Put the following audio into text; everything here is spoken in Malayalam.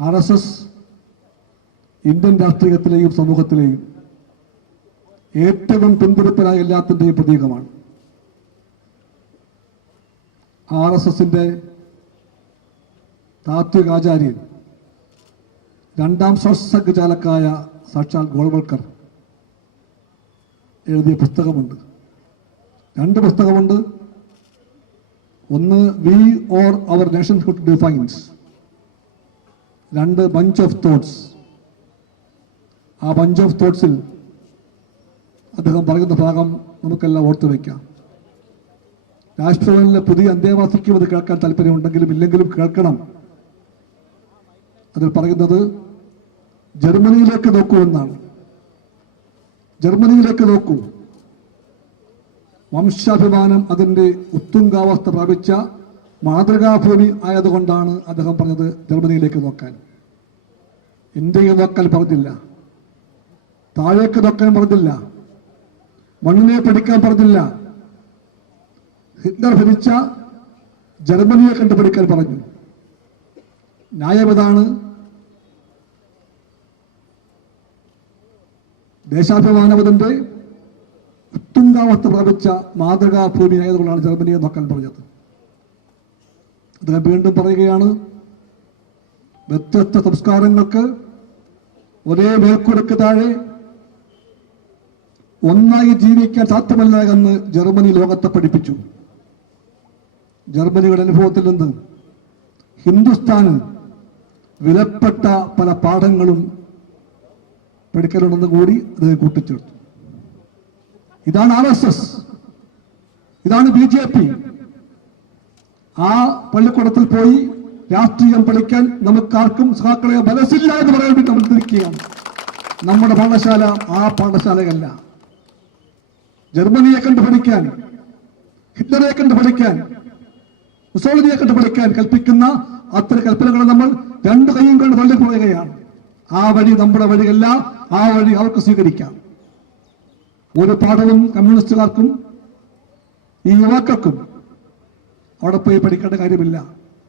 ആർ എസ് എസ് ഇന്ത്യൻ രാഷ്ട്രീയത്തിലെയും സമൂഹത്തിലെയും ഏറ്റവും പിന്തുടർപ്പനായ എല്ലാത്തിന്റെയും പ്രതീകമാണ്. ആർ എസ് എസിന്റെ താത്വികാചാര്യൻ രണ്ടാം സംഘചാലക്കായ സാക്ഷാൽ ഗോൾവൾക്കർ എഴുതിയ പുസ്തകമുണ്ട്. രണ്ട് പുസ്തകമുണ്ട്. ഒന്ന് we or our nation hood defines. രണ്ട് ബഞ്ച് ഓഫ് തോട്ട്സ് ആ ബഞ്ച് ഓഫ് തോട്ട്സിൽ അദ്ദേഹം പറയുന്ന ഭാഗം നമുക്കെല്ലാം ഓർത്തു വയ്ക്കാം. രാഷ്ട്രഭവനിലെ പുതിയ അന്തേവാസിക്കും അത് കേൾക്കാൻ താല്പര്യമുണ്ടെങ്കിലും ഇല്ലെങ്കിലും കേൾക്കണം. അതിൽ പറയുന്നത് ജർമ്മനിയിലേക്ക് നോക്കൂ എന്നാണ്. ജർമ്മനിയിലേക്ക് നോക്കൂ. വംശാഭിമാനം അതിന്റെ ഉത്തുംഗാവസ്ഥ പ്രാപിച്ച മാതൃകാഭൂമി ആയതുകൊണ്ടാണ് അദ്ദേഹം പറഞ്ഞത് ജർമ്മനിയിലേക്ക് നോക്കാൻ. ഇന്ത്യയിൽ നോക്കാൻ പറഞ്ഞില്ല. താഴേക്ക് നോക്കാൻ പറഞ്ഞില്ല. മണ്ണിനെ പഠിക്കാൻ പറഞ്ഞില്ല. ഹിറ്റ്ലർ ഭരിച്ച ജർമ്മനിയെ കണ്ടു പഠിക്കാൻ പറഞ്ഞു ന്യായമതാണ് ദേശാഭിമാനവതിന്റെ ഉത്തുംഗാവസ്ഥ പ്രാപിച്ച മാതൃകാ ഭൂമി ആയതുകൊണ്ടാണ് ജർമ്മനിയെ നോക്കാൻ പറഞ്ഞത്. അദ്ദേഹം വീണ്ടും പറയുകയാണ്. വ്യത്യസ്ത സംസ്കാരങ്ങൾക്ക് ഒരേ മേൽക്കുരക്ക് താഴെ ഒന്നായി ജീവിക്കാൻ സാധ്യമല്ല എന്ന് ജർമ്മനി ലോകത്തെ പഠിപ്പിച്ചു. ജർമ്മനിയുടെ അനുഭവത്തിൽ നിന്ന് ഹിന്ദുസ്ഥാന് വിലപ്പെട്ട പല പാഠങ്ങളും പഠിക്കലുണ്ടെന്ന് കൂടി അദ്ദേഹം കൂട്ടിച്ചേർത്തു. ഇതാണ് ആർ എസ് എസ്. ഇതാണ് ബി ജെ പി. ആ പള്ളിക്കൂടത്തിൽ പോയി രാഷ്ട്രീയം പഠിക്കാൻ നമുക്കാർക്കും സഹാക്കളെ മനസ്സില്ല എന്ന് പറയാൻ വേണ്ടി നമ്മൾ തിരിക്കുകയാണ് നമ്മുടെ പാഠശാല ആ പാഠശാലയല്ല. ജർമ്മനിയെ കണ്ട് പഠിക്കാൻ ഹിറ്റ്ലറെ കണ്ട് പഠിക്കാൻ മുസോളിനിയെ കണ്ട് പഠിക്കാൻ കൽപ്പിക്കുന്ന അത്ര കൽപ്പനകൾ നമ്മൾ രണ്ടു കൈയും കൊണ്ട് തള്ളിപ്പോവുകയാണ് ആ വഴി നമ്മുടെ വഴിയല്ല ആ വഴി അവർക്ക് സ്വീകരിക്കാം. ഒരു പാഠവും കമ്മ്യൂണിസ്റ്റുകാർക്കും ഈ യുവാക്കൾക്കും അവിടെ പോയി പഠിക്കേണ്ട കാര്യമില്ല.